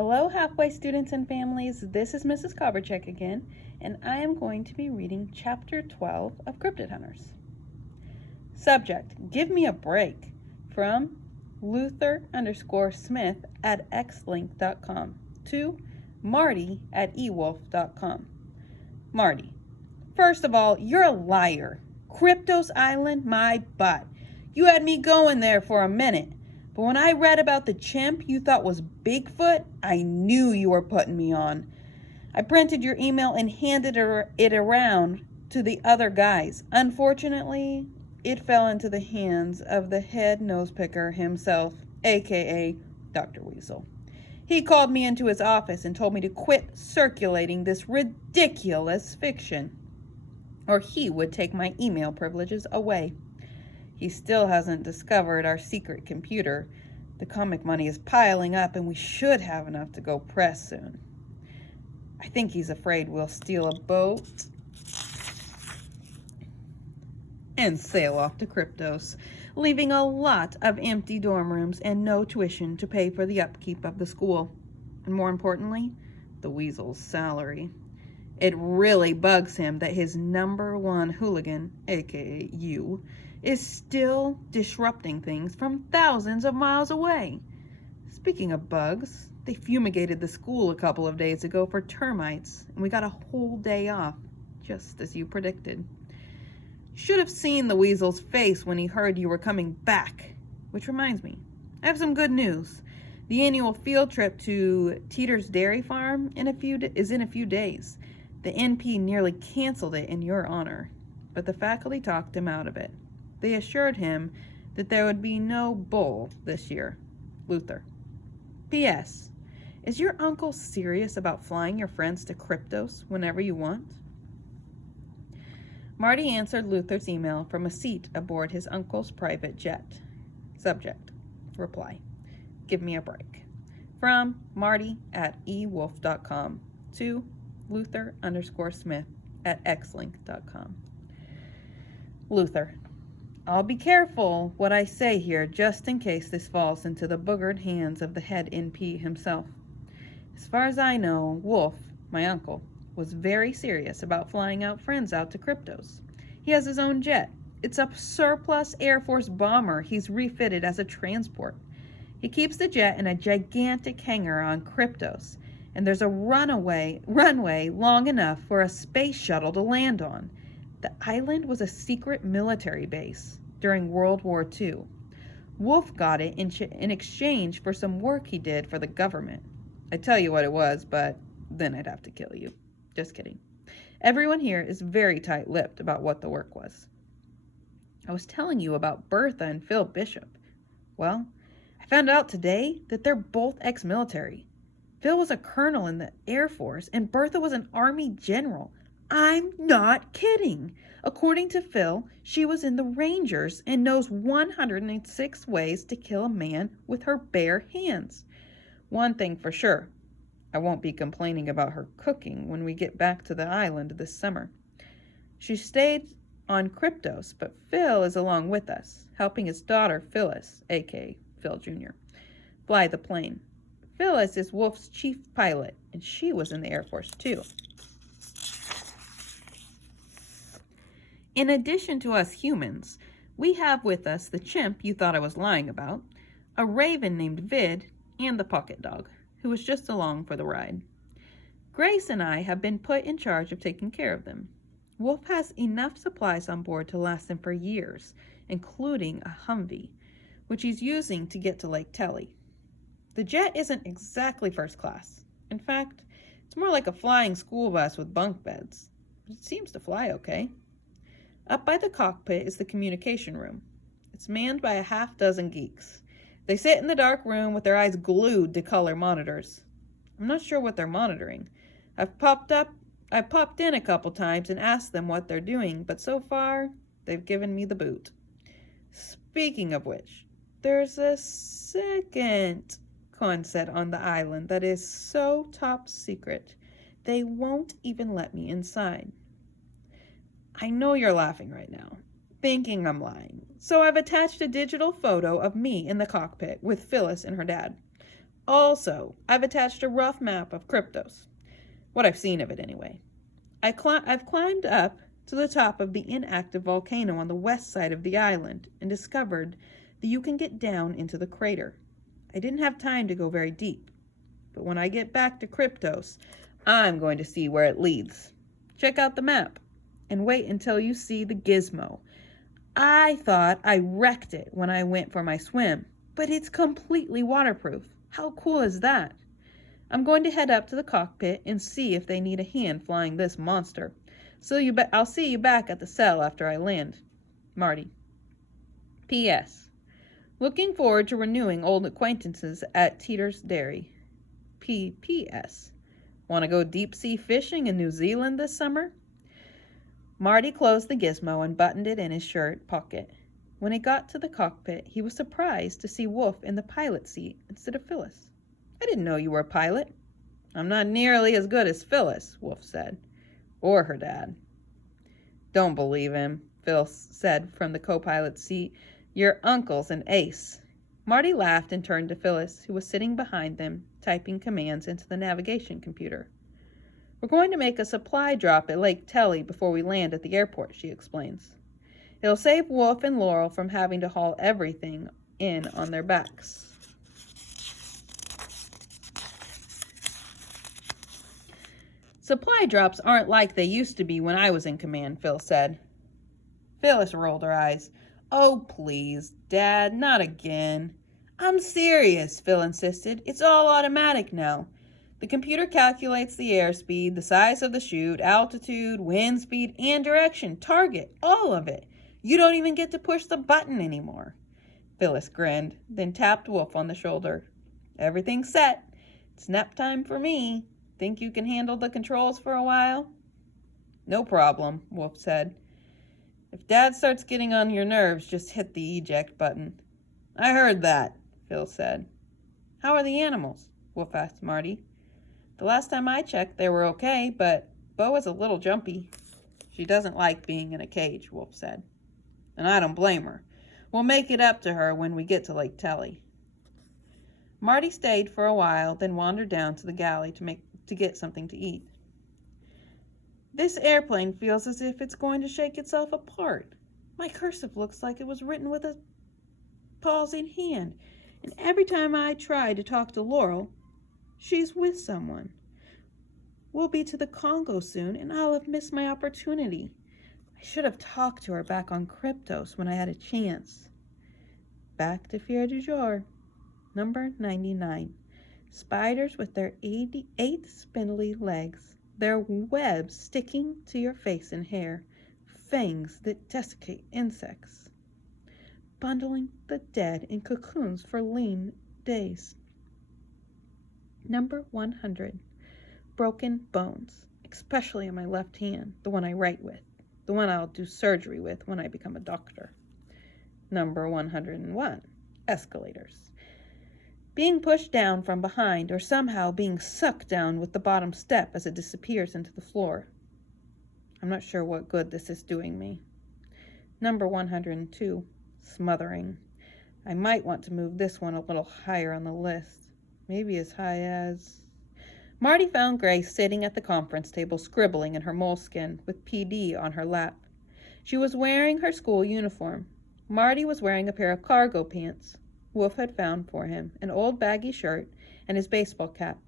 Hello, halfway students and families. This is Mrs. Koberchek again, and I am going to be reading Chapter 12 of Cryptid Hunters. Subject, give me a break, from Luther_Smith at xlink.com to Marty at ewolf.com. Marty, first of all, you're a liar. Kryptos Island, my butt. You had me going there for a minute. But when I read about the chimp you thought was Bigfoot, I knew you were putting me on. I printed your email and handed it around to the other guys. Unfortunately, it fell into the hands of the head nosepicker himself, aka Dr. Weasel. He called me into his office and told me to quit circulating this ridiculous fiction, or he would take my email privileges away. He still hasn't discovered our secret computer. The comic money is piling up and we should have enough to go press soon. I think he's afraid we'll steal a boat and sail off to Kryptos, leaving a lot of empty dorm rooms and no tuition to pay for the upkeep of the school. And more importantly, the Weasel's salary. It really bugs him that his #1 hooligan, aka you, is still disrupting things from thousands of miles away. Speaking of bugs, they fumigated the school a couple of days ago for termites, and we got a whole day off, just as you predicted. Should have seen the Weasel's face when he heard you were coming back. Which reminds me, I have some good news. The annual field trip to Teeter's Dairy Farm is in a few days. The NP nearly canceled it in your honor, but the faculty talked him out of it. They assured him that there would be no bull this year. Luther. P.S. Is your uncle serious about flying your friends to Kryptos whenever you want? Marty answered Luther's email from a seat aboard his uncle's private jet. Subject. Reply. Give me a break. From Marty at ewolf.com to Luther_Smith at xlink.com. Luther. I'll be careful what I say here just in case this falls into the boogered hands of the head NP himself. As far as I know, Wolf, my uncle, was very serious about flying out friends out to Kryptos. He has his own jet. It's a surplus Air Force bomber he's refitted as a transport. He keeps the jet in a gigantic hangar on Kryptos, and there's a runway long enough for a space shuttle to land on. The island was a secret military base during World War II. Wolf got it in exchange for some work he did for the government. I'd tell you what it was, but then I'd have to kill you. Just kidding. Everyone here is very tight-lipped about what the work was. I was telling you about Bertha and Phil Bishop. Well, I found out today that they're both ex-military. Phil was a colonel in the Air Force, and Bertha was an Army general. I'm not kidding. According to Phil, she was in the Rangers and knows 106 ways to kill a man with her bare hands. One thing for sure, I won't be complaining about her cooking when we get back to the island this summer. She stayed on Kryptos, but Phil is along with us, helping his daughter Phyllis, aka Phil Jr., fly the plane. Phyllis is Wolf's chief pilot, and she was in the Air Force too. In addition to us humans, we have with us the chimp you thought I was lying about, a raven named Vid, and the pocket dog, who was just along for the ride. Grace and I have been put in charge of taking care of them. Wolf has enough supplies on board to last him for years, including a Humvee, which he's using to get to Lake Telly. The jet isn't exactly first class. In fact, it's more like a flying school bus with bunk beds, but it seems to fly okay. Up by the cockpit is the communication room. It's manned by a half-dozen geeks. They sit in the dark room with their eyes glued to color monitors. I'm not sure what they're monitoring. I've popped in a couple times and asked them what they're doing, but so far, they've given me the boot. Speaking of which, there's a second concept on the island that is so top secret, they won't even let me inside. I know you're laughing right now, thinking I'm lying. So I've attached a digital photo of me in the cockpit with Phyllis and her dad. Also, I've attached a rough map of Kryptos. What I've seen of it, anyway. I've climbed up to the top of the inactive volcano on the west side of the island and discovered that you can get down into the crater. I didn't have time to go very deep, but when I get back to Kryptos, I'm going to see where it leads. Check out the map and wait until you see the gizmo. I thought I wrecked it when I went for my swim, but it's completely waterproof. How cool is that? I'm going to head up to the cockpit and see if they need a hand flying this monster. So I'll see you back at the cell after I land. Marty. P.S. Looking forward to renewing old acquaintances at Teeter's Dairy. P.P.S. Want to go deep-sea fishing in New Zealand this summer? Marty closed the gizmo and buttoned it in his shirt pocket. When he got to the cockpit, he was surprised to see Wolf in the pilot seat instead of Phyllis. I didn't know you were a pilot. I'm not nearly as good as Phyllis, Wolf said. Or her dad. Don't believe him, Phil said from the co-pilot's seat. Your uncle's an ace. Marty laughed and turned to Phyllis, who was sitting behind them, typing commands into the navigation computer. We're going to make a supply drop at Lake Telly before we land at the airport, she explains. It'll save Wolf and Laurel from having to haul everything in on their backs. Supply drops aren't like they used to be when I was in command, Phil said. Phyllis rolled her eyes. Oh, please, Dad, not again. I'm serious, Phil insisted. It's all automatic now. The computer calculates the airspeed, the size of the chute, altitude, wind speed, and direction, target, all of it. You don't even get to push the button anymore. Phyllis grinned, then tapped Wolf on the shoulder. Everything's set. It's nap time for me. Think you can handle the controls for a while? No problem, Wolf said. If Dad starts getting on your nerves, just hit the eject button. I heard that, Phil said. How are the animals? Wolf asked Marty. The last time I checked, they were okay, but Bo is a little jumpy. She doesn't like being in a cage, Wolf said. And I don't blame her. We'll make it up to her when we get to Lake Telly. Marty stayed for a while, then wandered down to the galley to get something to eat. This airplane feels as if it's going to shake itself apart. My cursive looks like it was written with a palsied hand, and every time I try to talk to Laurel, she's with someone. We'll be to the Congo soon, and I'll have missed my opportunity. I should have talked to her back on Kryptos when I had a chance. Back to Fier du Jour. Number 99. Spiders with their 88 spindly legs, their webs sticking to your face and hair, fangs that desiccate insects, bundling the dead in cocoons for lean days. Number 100. Broken bones, especially in my left hand, the one I write with, the one I'll do surgery with when I become a doctor. Number 101. Escalators. Being pushed down from behind or somehow being sucked down with the bottom step as it disappears into the floor. I'm not sure what good this is doing me. Number 102. Smothering. I might want to move this one a little higher on the list. Maybe as high as... Marty found Grace sitting at the conference table scribbling in her moleskin with PD on her lap. She was wearing her school uniform. Marty was wearing a pair of cargo pants Wolf had found for him, an old baggy shirt, and his baseball cap.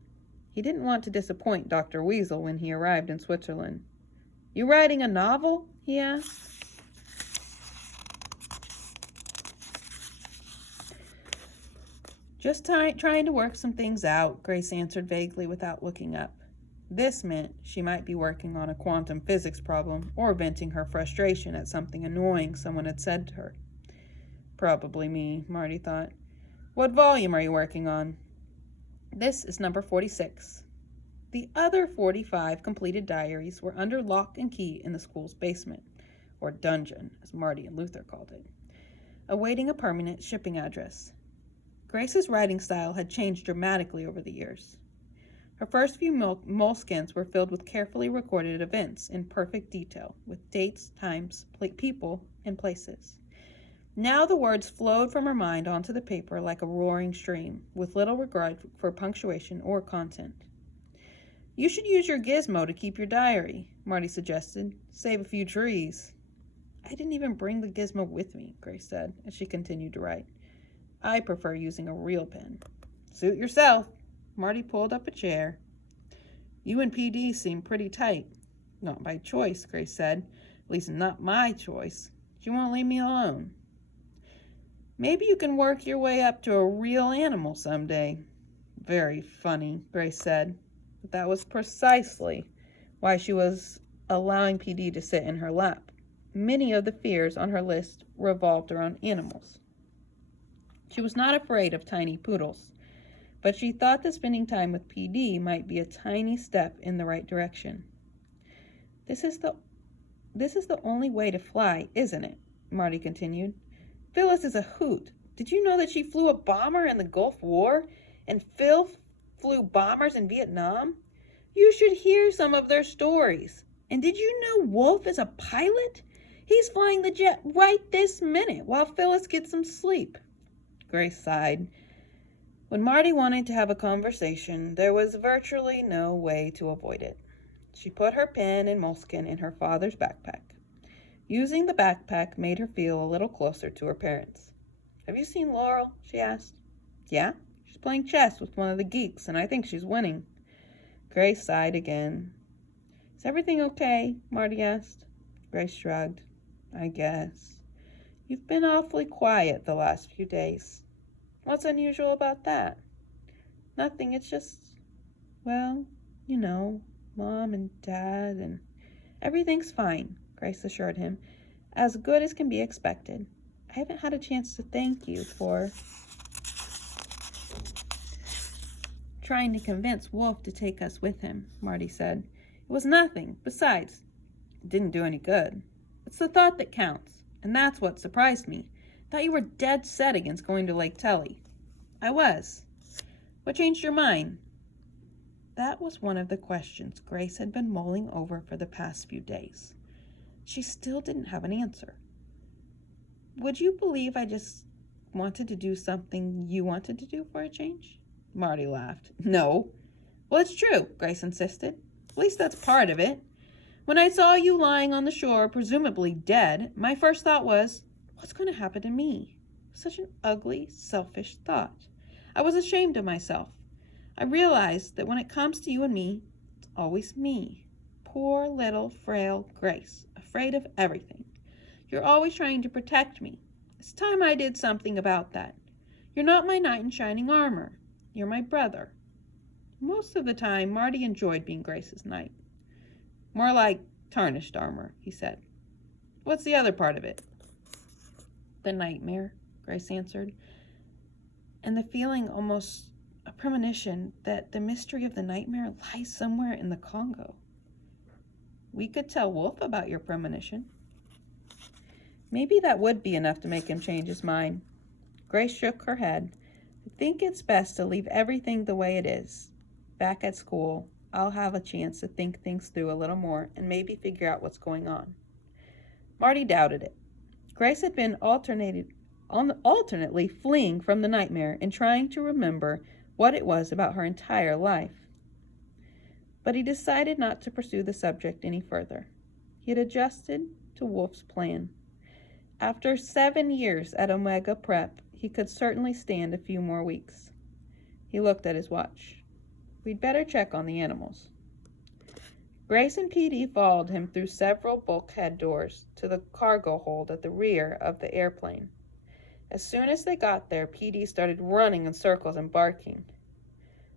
He didn't want to disappoint Dr. Weasel when he arrived in Switzerland. You writing a novel? He asked. Just trying to work some things out, Grace answered vaguely without looking up. This meant she might be working on a quantum physics problem or venting her frustration at something annoying someone had said to her. Probably me, Marty thought. What volume are you working on? This is number 46. The other 45 completed diaries were under lock and key in the school's basement, or dungeon, as Marty and Luther called it, awaiting a permanent shipping address. Grace's writing style had changed dramatically over the years. Her first few moleskins were filled with carefully recorded events in perfect detail, with dates, times, people, and places. Now the words flowed from her mind onto the paper like a roaring stream, with little regard for punctuation or content. You should use your gizmo to keep your diary, Marty suggested. Save a few trees. I didn't even bring the gizmo with me, Grace said, as she continued to write. I prefer using a real pen. Suit yourself. Marty pulled up a chair. You and PD seem pretty tight. Not by choice, Grace said. At least not my choice. She won't leave me alone. Maybe you can work your way up to a real animal someday. Very funny, Grace said. But that was precisely why she was allowing PD to sit in her lap. Many of the fears on her list revolved around animals. She was not afraid of tiny poodles, but she thought that spending time with PD might be a tiny step in the right direction. This is the only way to fly, isn't it? Marty continued. Phyllis is a hoot. Did you know that she flew a bomber in the Gulf War? And Phil flew bombers in Vietnam? You should hear some of their stories. And did you know Wolf is a pilot? He's flying the jet right this minute while Phyllis gets some sleep. Grace sighed. When Marty wanted to have a conversation, there was virtually no way to avoid it. She put her pen and moleskin in her father's backpack. Using the backpack made her feel a little closer to her parents. Have you seen Laurel? She asked. Yeah, she's playing chess with one of the geeks, and I think she's winning. Grace sighed again. Is everything okay? Marty asked. Grace shrugged. I guess. You've been awfully quiet the last few days. What's unusual about that? Nothing, it's just, well, you know, Mom and Dad and everything's fine, Grace assured him. As good as can be expected. I haven't had a chance to thank you for trying to convince Wolf to take us with him, Marty said. It was nothing. Besides, it didn't do any good. It's the thought that counts, and that's what surprised me. Thought you were dead set against going to Lake Tully. I was. What changed your mind? That was one of the questions Grace had been mulling over for the past few days. She still didn't have an answer. Would you believe I just wanted to do something you wanted to do for a change? Marty laughed. No. Well, it's true, Grace insisted. At least that's part of it. When I saw you lying on the shore, presumably dead, my first thought was, what's going to happen to me? Such an ugly, selfish thought. I was ashamed of myself. I realized that when it comes to you and me, it's always me. Poor little frail Grace, afraid of everything. You're always trying to protect me. It's time I did something about that. You're not my knight in shining armor. You're my brother. Most of the time, Marty enjoyed being Grace's knight. More like tarnished armor, he said. What's the other part of it? The nightmare, Grace answered. And the feeling, almost a premonition, that the mystery of the nightmare lies somewhere in the Congo. We could tell Wolf about your premonition. Maybe that would be enough to make him change his mind. Grace shook her head. I think it's best to leave everything the way it is. Back at school, I'll have a chance to think things through a little more and maybe figure out what's going on. Marty doubted it. Grace had been alternately fleeing from the nightmare and trying to remember what it was about her entire life. But he decided not to pursue the subject any further. He had adjusted to Wolf's plan. After 7 years at Omega Prep, he could certainly stand a few more weeks. He looked at his watch. We'd better check on the animals. Grace and PD followed him through several bulkhead doors to the cargo hold at the rear of the airplane. As soon as they got there, PD started running in circles and barking.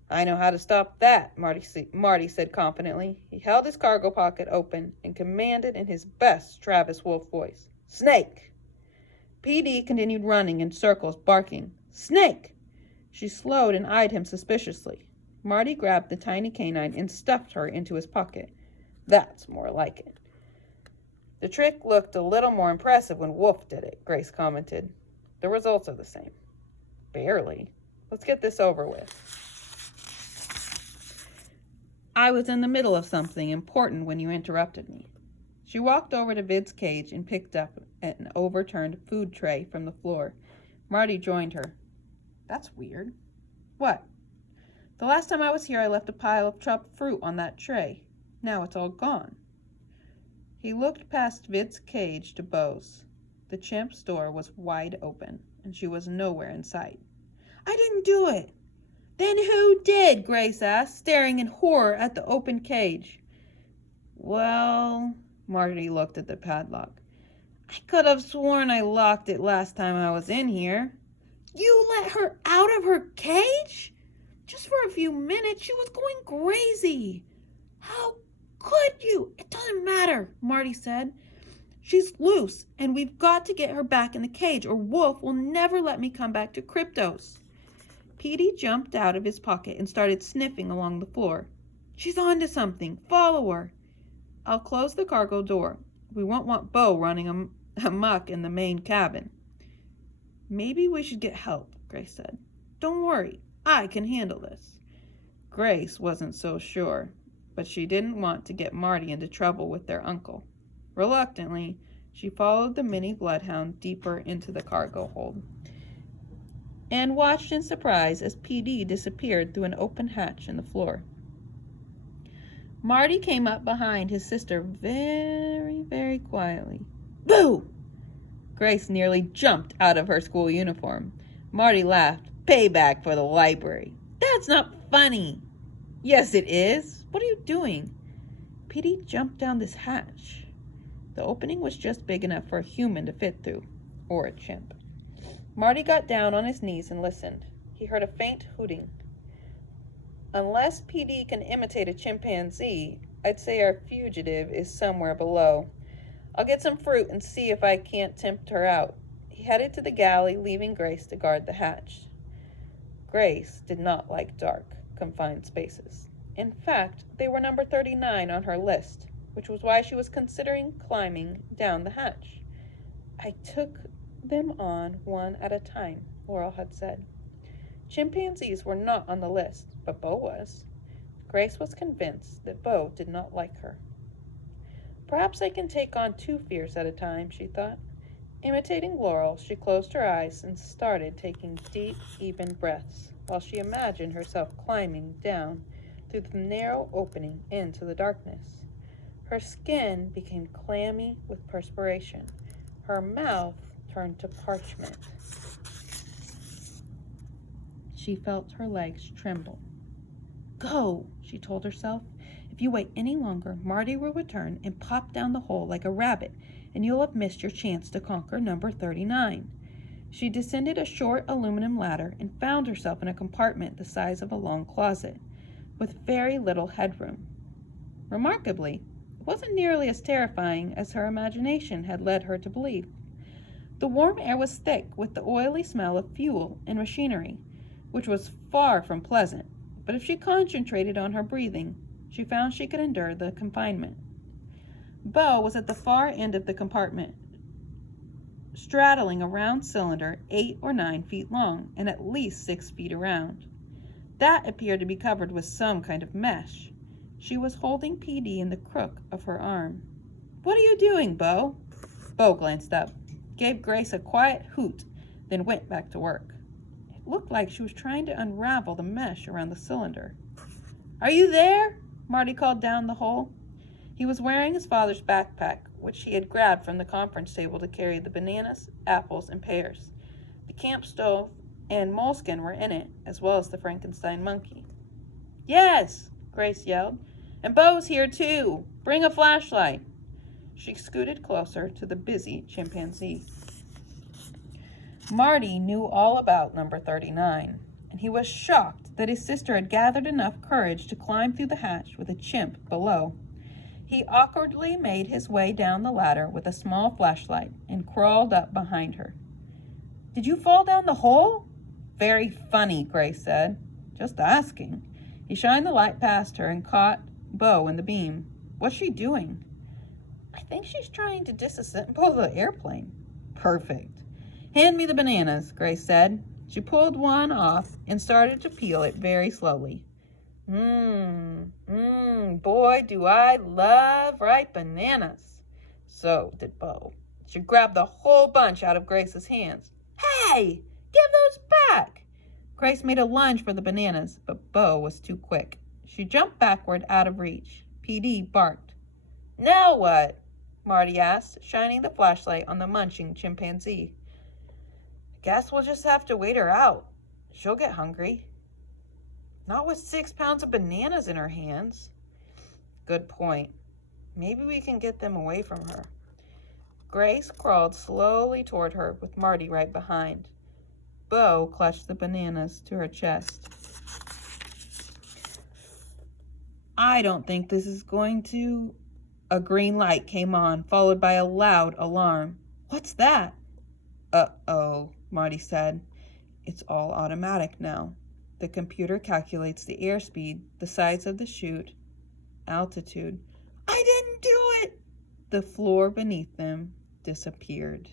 I know how to stop that, Marty said confidently. He held his cargo pocket open and commanded in his best Travis Wolf voice, Snake! PD continued running in circles, barking, Snake! She slowed and eyed him suspiciously. Marty grabbed the tiny canine and stuffed her into his pocket. That's more like it. The trick looked a little more impressive when Wolf did it, Grace commented. The results are the same. Barely. Let's get this over with. I was in the middle of something important when you interrupted me. She walked over to Vid's cage and picked up an overturned food tray from the floor. Marty joined her. That's weird. What? The last time I was here, I left a pile of chopped fruit on that tray. Now it's all gone. He looked past Vid's cage to Beau's. The chimp's door was wide open, and she was nowhere in sight. I didn't do it. Then who did? Grace asked, staring in horror at the open cage. Well, Marty looked at the padlock. I could have sworn I locked it last time I was in here. You let her out of her cage? Just for a few minutes, she was going crazy. How could you? It doesn't matter, Marty said. She's loose, and we've got to get her back in the cage, or Wolf will never let me come back to Cryptos. Petey jumped out of his pocket and started sniffing along the floor. She's onto something. Follow her. I'll close the cargo door. We won't want Beau running amok in the main cabin. Maybe we should get help, Grace said. Don't worry. I can handle this. Grace wasn't so sure, but she didn't want to get Marty into trouble with their uncle. Reluctantly, she followed the mini bloodhound deeper into the cargo hold and watched in surprise as PD disappeared through an open hatch in the floor. Marty came up behind his sister very, very quietly. Boo! Grace nearly jumped out of her school uniform. Marty laughed. Payback for the library. That's not funny. Yes, it is. What are you doing? Petey jumped down this hatch. The opening was just big enough for a human to fit through, or a chimp. Marty got down on his knees and listened. He heard a faint hooting. Unless PD can imitate a chimpanzee, I'd say our fugitive is somewhere below. I'll get some fruit and see if I can't tempt her out. He headed to the galley, leaving Grace to guard the hatch. Grace did not like dark, confined spaces. In fact, they were number 39 on her list, which was why she was considering climbing down the hatch. I took them on one at a time, Laurel had said. Chimpanzees were not on the list, but Beau was. Grace was convinced that Beau did not like her. Perhaps I can take on 2 fears at a time, she thought. Imitating Laurel, she closed her eyes and started taking deep, even breaths, while she imagined herself climbing down through the narrow opening into the darkness. Her skin became clammy with perspiration. Her mouth turned to parchment. She felt her legs tremble. Go, she told herself. If you wait any longer, Marty will return and pop down the hole like a rabbit, and you'll have missed your chance to conquer number 39. She descended a short aluminum ladder and found herself in a compartment the size of a long closet, with very little headroom. Remarkably, it wasn't nearly as terrifying as her imagination had led her to believe. The warm air was thick with the oily smell of fuel and machinery, which was far from pleasant, but if she concentrated on her breathing, she found she could endure the confinement. Beau was at the far end of the compartment, straddling a round cylinder 8 or 9 feet long and at least 6 feet around. That appeared to be covered with some kind of mesh. She was holding PD in the crook of her arm. What are you doing, Beau? Beau glanced up, gave Grace a quiet hoot, then went back to work. It looked like she was trying to unravel the mesh around the cylinder. Are you there? Marty called down the hole. He was wearing his father's backpack, which he had grabbed from the conference table to carry the bananas, apples, and pears. The camp stove and moleskin were in it, as well as the Frankenstein monkey. Yes, Grace yelled. And Beau's here too. Bring a flashlight. She scooted closer to the busy chimpanzee. Marty knew all about number 39, and he was shocked that his sister had gathered enough courage to climb through the hatch with a chimp below. He awkwardly made his way down the ladder with a small flashlight and crawled up behind her. Did you fall down the hole? Very funny, Grace said. Just asking. He shined the light past her and caught Beau in the beam. What's she doing? I think she's trying to disassemble the airplane. Perfect. Hand me the bananas, Grace said. She pulled one off and started to peel it very slowly. Boy, do I love ripe bananas. So did Bo. She grabbed the whole bunch out of Grace's hands. Hey, give those back! Grace made a lunge for the bananas, but Bo was too quick. She jumped backward out of reach. PD barked. Now what? Marty asked, shining the flashlight on the munching chimpanzee. Guess we'll just have to wait her out. She'll get hungry. Not with 6 pounds of bananas in her hands. Good point. Maybe we can get them away from her. Grace crawled slowly toward her with Marty right behind. Bo clutched the bananas to her chest. I don't think this is going to... A green light came on, followed by a loud alarm. What's that? Uh-oh, Marty said. It's all automatic now. The computer calculates the airspeed, the size of the chute, altitude. I didn't do it! The floor beneath them disappeared.